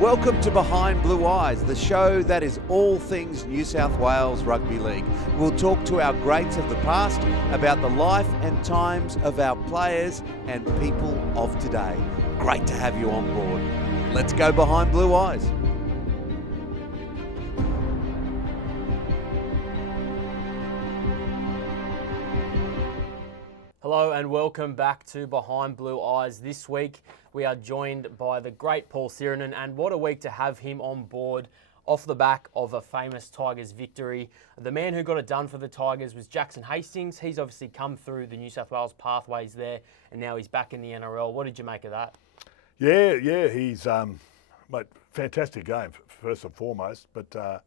Welcome to Behind Blue Eyes, the show that is all things New South Wales Rugby League. We'll talk to our greats of the past about the life and times of our players and people of today. Great to have you on board. Let's go Behind Blue Eyes. Hello and welcome back to Behind Blue Eyes. This week we are joined by the great Paul Sironen, and what a week to have him on board off the back of a famous Tigers victory. The man who got it done for the Tigers was Jackson Hastings. He's obviously come through the New South Wales pathways there and now he's back in the NRL. What did you make of that? Yeah, he's mate, fantastic game first and foremost, but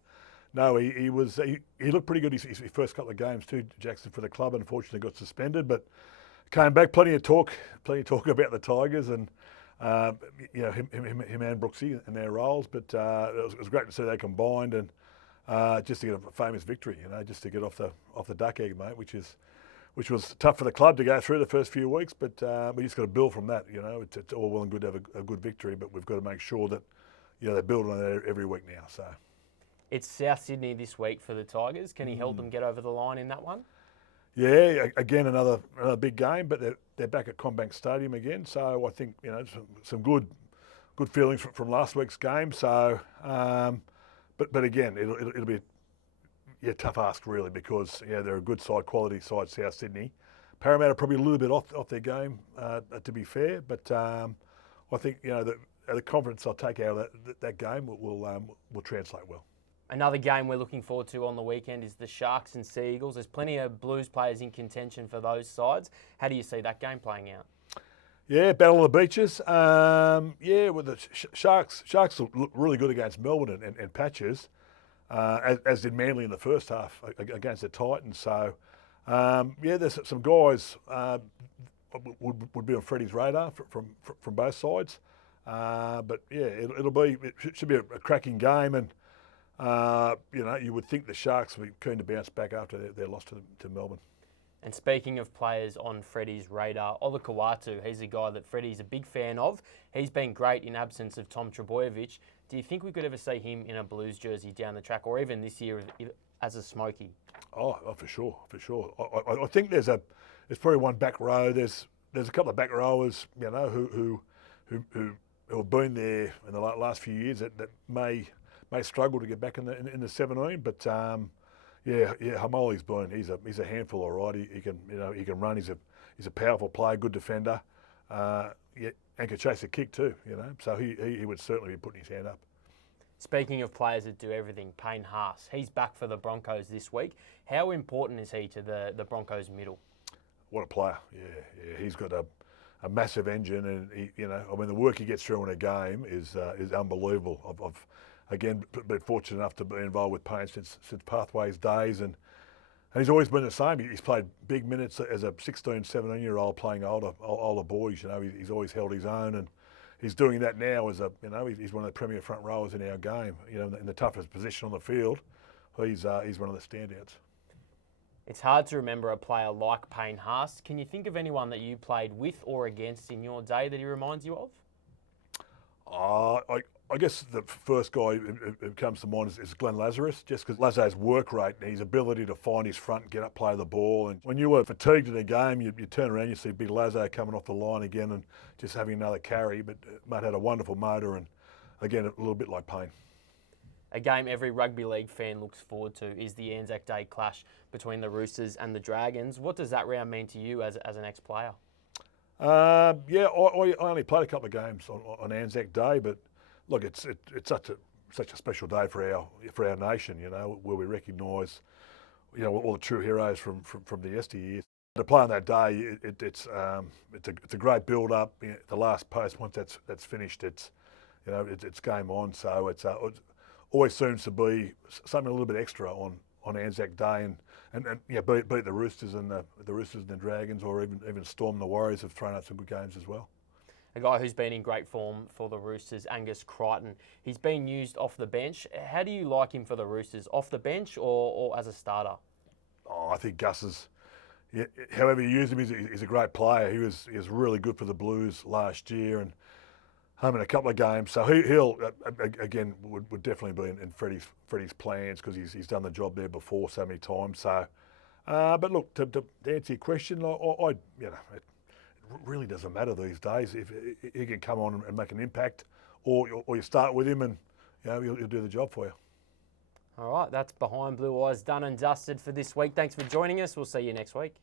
no, he looked pretty good his first couple of games too, Jackson, for the club. Unfortunately got suspended, but came back. Plenty of talk about the Tigers and him and Brooksy and their roles. But it was great to see they combined and just to get a famous victory. Just to get off the duck egg, mate, which was tough for the club to go through the first few weeks. But we just got to build from that. It's all well and good to have a good victory, but we've got to make sure that they build on it every week now. So. It's South Sydney this week for the Tigers. Can he help them get over the line in that one? Yeah, again another big game, but they're back at CommBank Stadium again. So I think some good feelings from last week's game. So, but again it'll be a tough ask really, because they're a good side, quality side, South Sydney. Parramatta probably a little bit off their game, to be fair, but I think the confidence I'll take out of that game will translate well. Another game we're looking forward to on the weekend is the Sharks and Sea Eagles. There's plenty of Blues players in contention for those sides. How do you see that game playing out? Yeah, battle of the beaches. With the Sharks look really good against Melbourne and Patches, as did Manly in the first half against the Titans. So, there's some guys would be on Freddie's radar from both sides. But it should be a cracking game, and you would think the Sharks would be keen to bounce back after their loss to Melbourne. And speaking of players on Freddie's radar, Ola Kawatu, he's a guy that Freddie's a big fan of. He's been great in absence of Tom Trbojevic. Do you think we could ever see him in a Blues jersey down the track, or even this year as a Smoky? Oh, for sure. I think there's probably one back row. There's a couple of back rowers, who have been there in the last few years that may struggle to get back in the 17, but Hamoli's been he's a handful, all right. He can run. He's a powerful player, good defender, and can chase a kick too. So he would certainly be putting his hand up. Speaking of players that do everything, Payne Haas, he's back for the Broncos this week. How important is he to the Broncos middle? What a player! Yeah. He's got a massive engine, and the work he gets through in a game is unbelievable. Again, been fortunate enough to be involved with Payne since Pathways days, and he's always been the same. He's played big minutes as a 16, 17-year-old playing older boys. He's always held his own, and he's doing that now as he's one of the premier front rowers in our game. In the toughest position on the field, he's one of the standouts. It's hard to remember a player like Payne Haas. Can you think of anyone that you played with or against in your day that he reminds you of? I guess the first guy who comes to mind is Glenn Lazarus, just because Lazar's work rate and his ability to find his front, get up, play the ball. And when you were fatigued in a game, you turn around, you see big Lazar coming off the line again and just having another carry. But mate had a wonderful motor, and again, a little bit like Payne. A game every rugby league fan looks forward to is the ANZAC Day clash between the Roosters and the Dragons. What does that round mean to you as an ex-player? I only played a couple of games on ANZAC Day, but look, it's such a special day for our nation, where we recognise, all the true heroes from the yesteryears. To play on that day, it's a great build up. The last post, once that's finished, it's game on. So it always seems to be something a little bit extra on Anzac Day, and beat the Roosters and the Dragons, or even Storm the Warriors have thrown out some good games as well. A guy who's been in great form for the Roosters, Angus Crichton. He's been used off the bench. How do you like him for the Roosters, off the bench or as a starter? I think Gus is, however you use him, he's a great player. He was really good for the Blues last year, and home in a couple of games. So he'll again would definitely be in Freddie's plans because he's done the job there before so many times. So, but look, to answer your question, I it really doesn't matter these days if he can come on and make an impact, or you start with him and he'll do the job for you. All right, that's Behind Blue Eyes done and dusted for this week. Thanks for joining us. We'll see you next week.